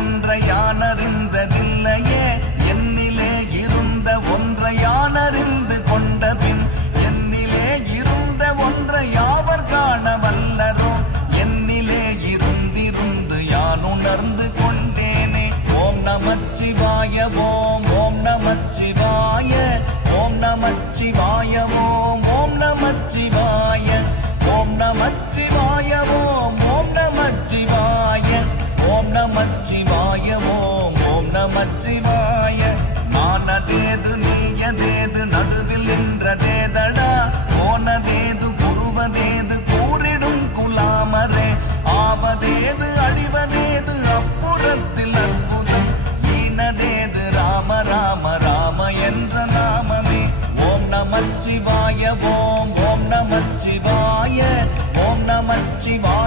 ஒன்றை யானறிந்ததில்லையே என்னிலே இருந்த ஒன்றை யானறிந்து கொண்ட பின் என்னிலே இருந்த ஒன்றை யாவர் காண வல்லரோ என்னிலே இருந்திருந்து யான் உணர்ந்து கொண்டேனே. ஓம் நமச்சிவாய ஓம் ஓம் நமச்சிவாய ஓம் நமச்சிவாய ஓம் ஓம் நமச்சிவாய ஓம் நமச்சிவாய ஓம் ஓம் நமச்சிவாய ஓம் நமச்சிவாய ஓம் ஓம் நமச்சிவாய. மானதேது நீயதேது நடுவில் நின்றதேதடா போனதேது புருவதேது கூறிடும் குலாமரே ஆவதேது அழிவதேது அப்புறத்தில் அற்புதம் ஈனதேது ராம ராம ராம என்ற நாமமே. ஓம் நமச்சிவாய ஓம் ஓம் நமச்சிவாய ஓம் நமச்சிவாய